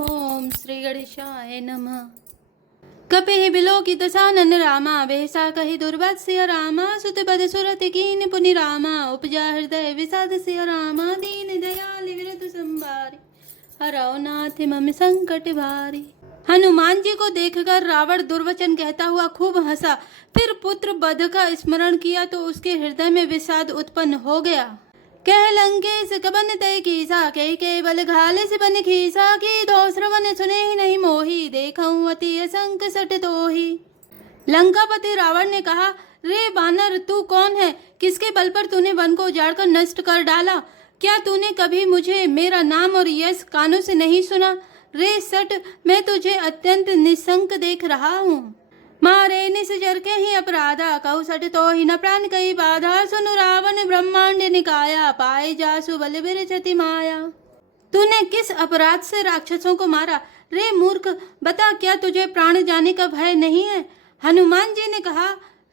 ओम श्री गणेशाय नमः। कपिः बिलोकितसानन रामा बेहसा कहि दुर्वत्स्य रामा सुतपद सुरति कीन पुनि रामा उपजा हृदय विषादस्य रामा दीन दयाल विरत संभारी हरौ नाथ मम संकट भारी। हनुमान जी को देखकर रावण दुर्वचन कहता हुआ खूब हंसा। फिर पुत्र वध का स्मरण किया तो उसके हृदय में विषाद उत्पन्न हो गया। कह लंकेश कबन तय कीसा के बल घाले से बन खीसा की दो श्रवण सुने ही नहीं मोही देखऊं अति असंक सट तोही। लंकापति रावण ने कहा, रे बानर तू कौन है? किसके बल पर तूने वन को उजाड़कर नष्ट कर डाला? क्या तूने कभी मुझे मेरा नाम और यश कानों से नहीं सुना? रे सट, मैं तुझे अत्यंत निशंक देख रहा हूँ। मारे निस जर के ही अपराधा कहु सट तो ही न प्राण कई बाधा सुनु रावण ब्रह्मांड निकाया पाए जासु बल बिरचति माया। तूने किस अपराध से राक्षसों को मारा? रे मूर्ख, बता क्या तुझे प्राण जाने का भय नहीं है? हनुमान जी ने कहा,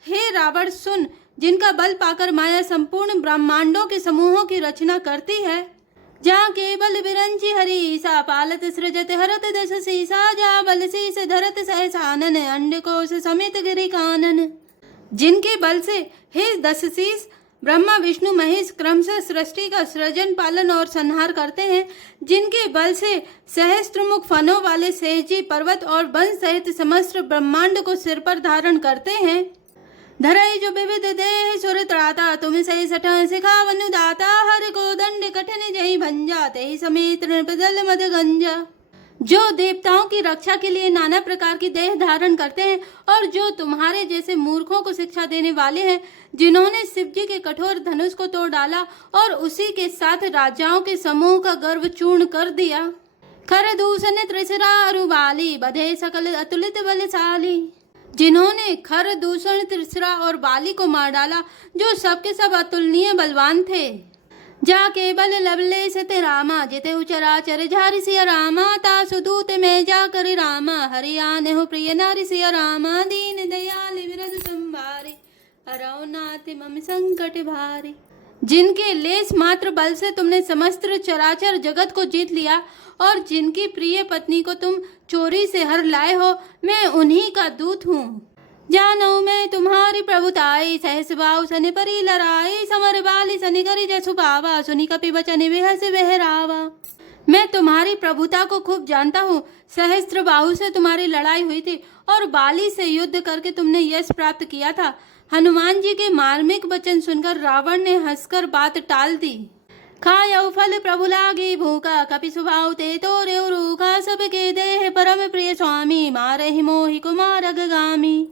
हे रावण सुन, जिनका बल पाकर माया संपूर्ण ब्रह्मांडों के समूहों की रचना करती है, जहाँ केवल बिरंची हरीसा पालत सृजत हरत दस सीसा जा बल शीस धरत सहसानन अंड कोश समेत गिरि कानन। जिनके बल से हे दस शीस ब्रह्मा विष्णु महेश क्रमशः सृष्टि का सृजन पालन और संहार करते हैं, जिनके बल से सहस्त्रमुख फनों वाले सहजी पर्वत और वंश सहित समस्त ब्रह्मांड को सिर पर धारण करते हैं, धरई जो विविध देह सुर त्राता तुम सही सठ सिखावनु दाता हर को दंड कठिन जही भंजा तेहि समेत नृपदल मद गंजा। जो देवताओं की रक्षा के लिए नाना प्रकार की देह धारण करते हैं और जो तुम्हारे जैसे मूर्खों को शिक्षा देने वाले हैं, जिन्होंने शिव जी के कठोर धनुष को तोड़ डाला और उसी के साथ राजाओं के समूह का गर्व चूर्ण कर दिया। खर दूषण त्रिसरा अरुबाली बधे सकल अतुलित बलशाली। जिन्होंने खर दूषण त्रिसरा और बाली को मार डाला, जो सबके सब अतुलनीय बलवान थे। जा केवल लवले से रामा जिते चराचर झारि सिया रामा तासु दूत में जा कर रामा हरियाने हो प्रिय नारि सिया रामा दीन दयाल विरद संभारी हरौ नाथ मम संकट भारी। जिनके लेस मात्र बल से तुमने समस्त चराचर जगत को जीत लिया और जिनकी प्रिय पत्नी को तुम चोरी से हर लाए हो, मैं उन्हीं का दूत हूँ। जानो मैं तुम्हारी प्रभुताई सहस बाहु सनि परी लड़ाई समर बाली सनि करी जसु पावा सुनि कपि वचन बिहस बहरावा। मैं तुम्हारी प्रभुता को खूब जानता हूँ। सहस्त्र बाहु से तुम्हारी लड़ाई हुई थी और बाली से युद्ध करके तुमने यश प्राप्त किया था। हनुमान जी के मार्मिक वचन सुनकर रावण ने हंसकर बात टाल दी। खायौ फल प्रभु लागी भूखा कपि स्वभाव ते तो रेउ रूखा सबके देह परम प्रिय स्वामी मारे ही मोहि कुमार अगगामी।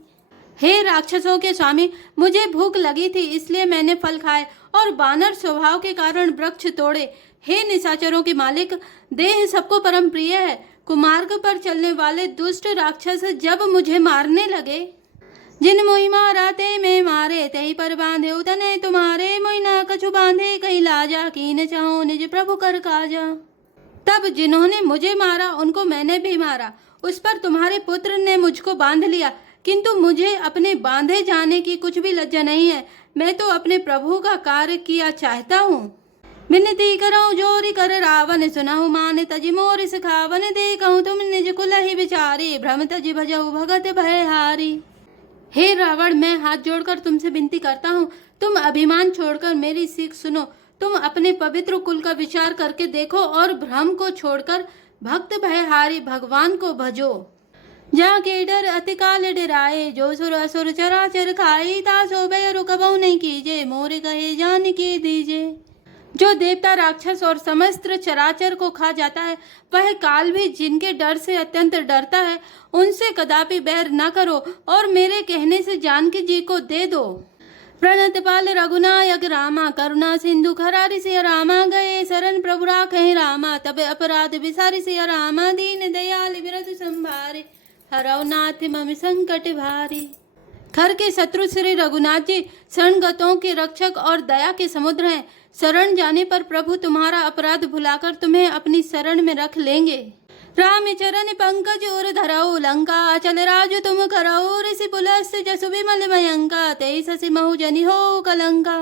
हे राक्षसों के स्वामी, मुझे भूख लगी थी इसलिए मैंने फल खाए और बानर स्वभाव के कारण वृक्ष तोड़े। हे निशाचरों के मालिक, देह सबको परम प्रिय है। कुमार्ग पर चलने वाले दुष्ट राक्षस जब मुझे मारने लगे, जिन मोहि मारा ते में मारे तही पर बांधे उतने तुम्हारे मोहि ना कछु बांधे कहीं लाजा कीन चाहो निज प्रभु कर काजा। तब जिन्होंने मुझे मारा उनको मैंने भी मारा। उस पर तुम्हारे पुत्र ने मुझको बांध लिया, किंतु मुझे अपने बांधे जाने की कुछ भी लज्जा नहीं है। मैं तो अपने प्रभु का कार्य किया चाहता हूँ। विनती करो जोरी कर रावण सुनहु मान तजि मोर सिखावन देखऊं तुम निज कुल ही विचारी भ्रम तजि भजऊ भगत भयहारी। हे रावण, मैं हाथ जोड़कर तुमसे विनती करता हूँ, तुम अभिमान छोड़कर मेरी सीख सुनो। तुम अपने पवित्र कुल का विचार करके देखो और भ्रम को छोड़कर भक्त भयहारी भगवान को भजो। जा के डर अति काल डराए जो सुर असुर चराचर खाई तासो भय रुकबऊ नहीं कीजे मोरे कहे जान की दीजे। जो देवता राक्षस और समस्त चराचर को खा जाता है, वह काल भी जिनके डर से अत्यंत डरता है, उनसे कदापि बैर न करो और मेरे कहने से जानकी जी को दे दो। प्रणत पाल रघुनायक रामा करुणा सिंधु खरारि सिया रामा गए शरण प्रभु राखे रामा तब अपराध विसारि सिया रामा दीन दयाल विरत संभारे हरौ नाथ मम संकट भारी। खर के शत्रु श्री रघुनाथ जी शरणगतों के रक्षक और दया के समुद्र हैं। शरण जाने पर प्रभु तुम्हारा अपराध भुलाकर तुम्हें अपनी शरण में रख लेंगे। राम चरण पंकज उर धरऊ लंका अचल राजु तुम करऊ ऋषि पुलस्त जसु विमल मयंका तेई शशि महु जनि हो कलंका।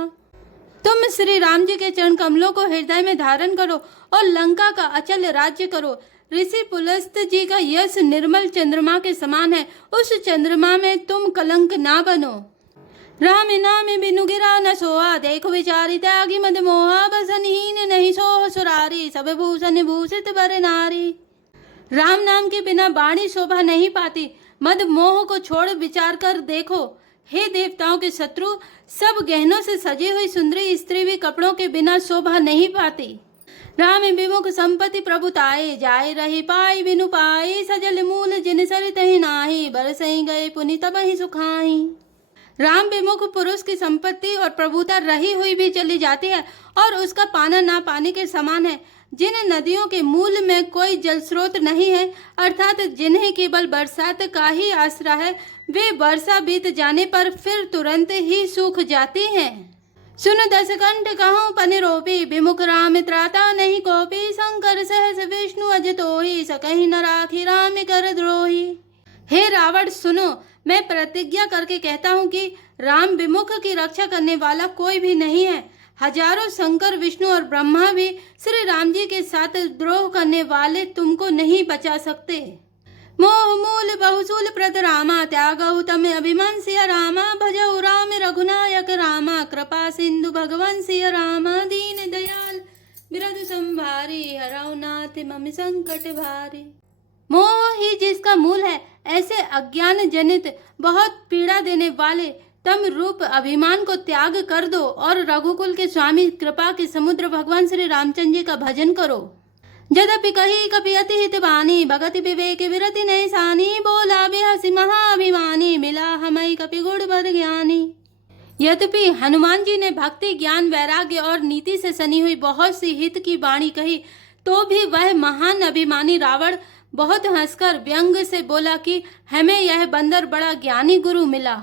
तुम श्री राम जी के चरण कमलों को हृदय में धारण करो और लंका का अचल राज्य करो। ऋषि पुलस्त जी का यश निर्मल चंद्रमा के समान है, उस चंद्रमा में तुम कलंक ना बनो। राम नाम बिनु गिरा न सोआ, देखो विचारी त्यागी मद मोहा, बसनहीन नहीं सोह सुरारी, सब भूषण भूषित बर नारी। राम नाम के बिना वाणी शोभा नहीं पाती, मद मोह को छोड़ विचार कर देखो। हे देवताओं के शत्रु, सब गहनों से सजी हुई सुंदरी स्त्री भी कपड़ों के बिना शोभा नहीं पाती। राम विमुख संपत्ति प्रभुताए, जाए रही पाई बिनु पाई, सजल मूल जिन सरित ही नाही, बरसई गए पुनि तब ही सुखाई। राम विमुख पुरुष की संपत्ति और प्रभुता रही हुई भी चली जाती है और उसका पाना ना पाने के समान है। जिन नदियों के मूल में कोई जल स्रोत नहीं है, अर्थात जिन्हें केवल बरसात का ही आसरा है, वे वर्षा बीत जाने पर फिर तुरंत ही सूख जाती हैं। सुन दशकंठ कहूँ पनिरोपी, विमुख राम त्राता नहीं कोपी, शंकर सहस विष्णु अजतोही, सकहि न राखी राम कर द्रोही। हे रावण सुनो, मैं प्रतिज्ञा करके कहता हूँ कि राम विमुख की रक्षा करने वाला कोई भी नहीं है। हजारों शंकर विष्णु और ब्रह्मा भी श्री राम जी के साथ द्रोह करने वाले तुमको नहीं बचा सकते। मोह मूल बहुसूल प्रद रामा, त्यागहु तम अभिमान सिया रामा, भजहु राम रघुनायक रामा, कृपा सिंधु भगवान सिया रामा, दीन दयाल बिरधु संभारी, हरौ नाथ मम संकट भारी। मोह ही जिसका मूल है, ऐसे अज्ञान जनित बहुत पीड़ा देने वाले तम रूप अभिमान को त्याग कर दो और रघुकुल के स्वामी कृपा के समुद्र भगवान श्री रामचंद्र जी का भजन करो। यद्यपि कही कपि अति हित बानी, भगति विवेक विरति नहीं सानी, बोला बिहसी महाअभिमानी, मिला हमें कपि गुण बर ज्ञानी। यद्यपि हनुमान जी ने भक्ति ज्ञान वैराग्य और नीति से सनी हुई बहुत सी हित की वाणी कही, तो भी वह महान अभिमानी रावण बहुत हंसकर व्यंग से बोला कि हमें यह बंदर बड़ा ज्ञानी गुरु मिला।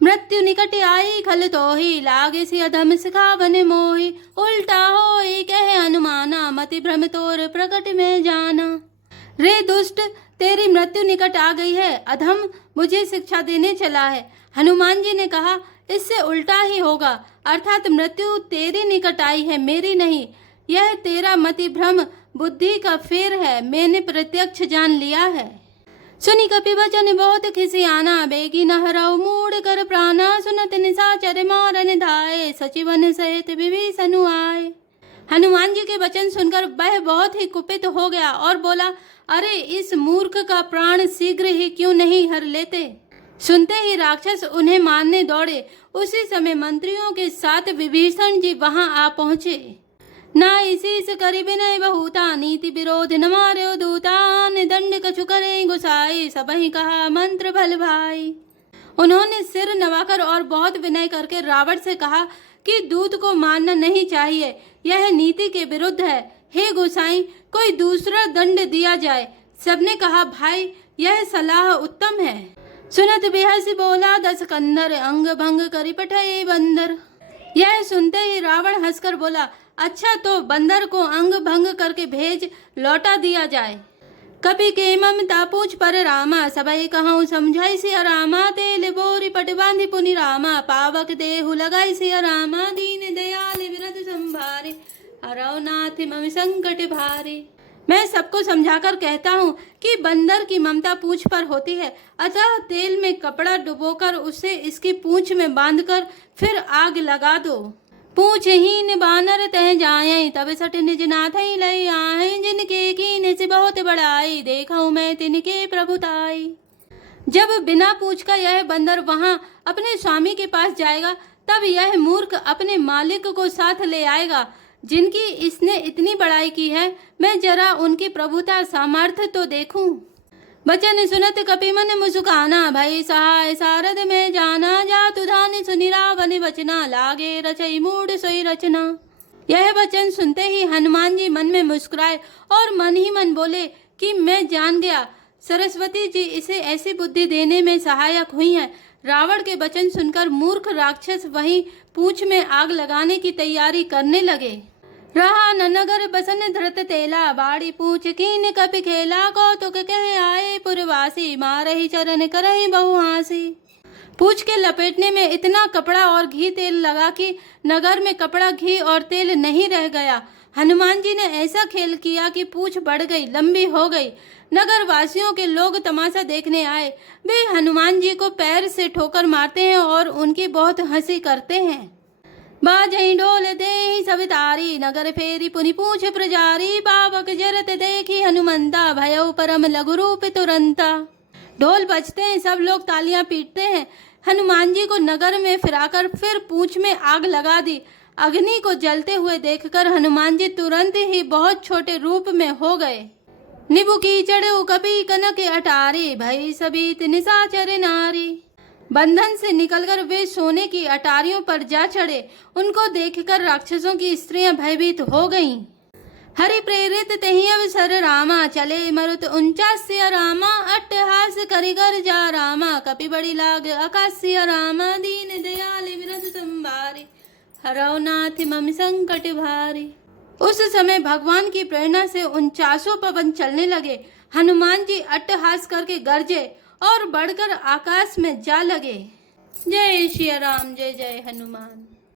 मृत्यु निकट आई खल तो ही, लागे सी अधम सिखावन मोही, उल्टा होई कहे हनुमाना, मति भ्रम तोर प्रकट में जाना। रे दुष्ट, तेरी मृत्यु निकट आ गई है, अधम मुझे शिक्षा देने चला है। हनुमान जी ने कहा, इससे उल्टा ही होगा, अर्थात मृत्यु तेरी निकट आई है, मेरी नहीं। यह तेरा मति भ्रम बुद्धि का फेर है, मैंने प्रत्यक्ष जान लिया है। सुनी कपि वचन बहुत खिसियाना, बेगी न हरौ मूड कर प्राणा, सुनत निशाचर मारन धाये, सचिवन सहित विभीषण आए। हनुमान जी के वचन सुनकर वह बहुत ही कुपित हो गया और बोला, अरे इस मूर्ख का प्राण शीघ्र ही क्यों नहीं हर लेते। सुनते ही राक्षस उन्हें मारने दौड़े। उसी समय मंत्रियों के साथ विभीषण जी वहां आ पहुंचे। ना इसी से करीब नहीं बहुता, नीति विरोध न मार्यो दूता, दंड कछु करे गुसाई, सबही कहा मंत्र भल भाई। उन्होंने सिर नवाकर और बहुत विनय करके रावण से कहा कि दूत को मारना नहीं चाहिए, यह नीति के विरुद्ध है। हे गोसाई, कोई दूसरा दंड दिया जाए। सबने कहा, भाई यह सलाह उत्तम है। सुनत बिहसी बोला दस कंदर, अंग भंग करी पठे बंदर। यह सुनते ही रावण हंसकर बोला, अच्छा तो बंदर को अंग भंग करके भेज, लौटा दिया जाए। कपि के ममता पूछ पर रामा, सबई कहूँ समझाई सिया रामा, तेल बोरी पट बांधी पुनि रामा, पावक देहु लगाई सिया रामा, दीन दयाल विरध संभारे, हरौ नाथ मम संकट भारे। मैं सबको समझाकर कहता हूँ कि बंदर की ममता पूंछ पर होती है, अतः तेल में कपड़ा डुबोकर उसे इसकी पूंछ में बांधकर फिर आग लगा दो। पूछहीन बानर तह जाए, तब सट निज नाथ लई आए, जिनके कीने से बहुत बड़ाई, देखूं मैं तिनके प्रभुताई। जब बिना पूछ का यह बंदर वहां अपने स्वामी के पास जाएगा, तब यह मूर्ख अपने मालिक को साथ ले आएगा, जिनकी इसने इतनी बड़ाई की है। मैं जरा उनकी प्रभुता सामर्थ्य तो देखूं। बचन सुनत कपि मन मुस्काना, भई सहाय सारद में जाना, जातु धान सुनि रावण बचना, लागे रचई मूड सोई रचना। यह वचन सुनते ही हनुमान जी मन में मुस्कुराए और मन ही मन बोले कि मैं जान गया, सरस्वती जी इसे ऐसी बुद्धि देने में सहायक हुई हैं। रावण के वचन सुनकर मूर्ख राक्षस वहीं पूंछ में आग लगाने की तैयारी करने लगे। रहा न नगर बसन धृत तेला, बाड़ी पूछ कीन कपि खेला, कौतुक कहे आए पुरवासी, मारहि चरण करहि बहुहासी। पूछ के लपेटने में इतना कपड़ा और घी तेल लगा कि नगर में कपड़ा घी और तेल नहीं रह गया। हनुमान जी ने ऐसा खेल किया कि पूंछ बढ़ गई, लंबी हो गई। नगर वासियों के लोग तमाशा देखने आए। वे हनुमान जी को पैर से ठोकर मारते हैं और उनकी बहुत हंसी करते हैं। बाजई ढोल दे सब तारी, नगर फेरी पुनि पूछ प्रजारी। पावक जरत देखी हनुमंता, भयउ परम लघु रूप तुरंता। ढोल बजते हैं, सब लोग तालियां पीटते हैं। हनुमान जी को नगर में फिराकर फिर पूंछ में आग लगा दी। अग्नि को जलते हुए देखकर हनुमान जी तुरंत ही बहुत छोटे रूप में हो गए। निबु कीचड़ कपी कनक अटारी, भई सबीत निशाचर नारी। बंधन से निकलकर वे सोने की अटारियों पर जा चढ़े। उनको देखकर राक्षसों की स्त्रियां भयभीत हो गईं। हरि प्रेरित तहि अवसर रामा, चले मरुत ऊंचा सिया रामा। अट्टहास करिकर जा रामा, कपि बड़ी लाग आकाशिया रामा। दीन दयाल विरध संभारे, हरौ नाथ मम संकट भारी। उस समय भगवान की प्रेरणा से 49 पवन चलने लगे। हनुमान जी अट्टहास करके गरजे और बढ़कर आकाश में जा लगे। जय श्री राम, जय जय हनुमान।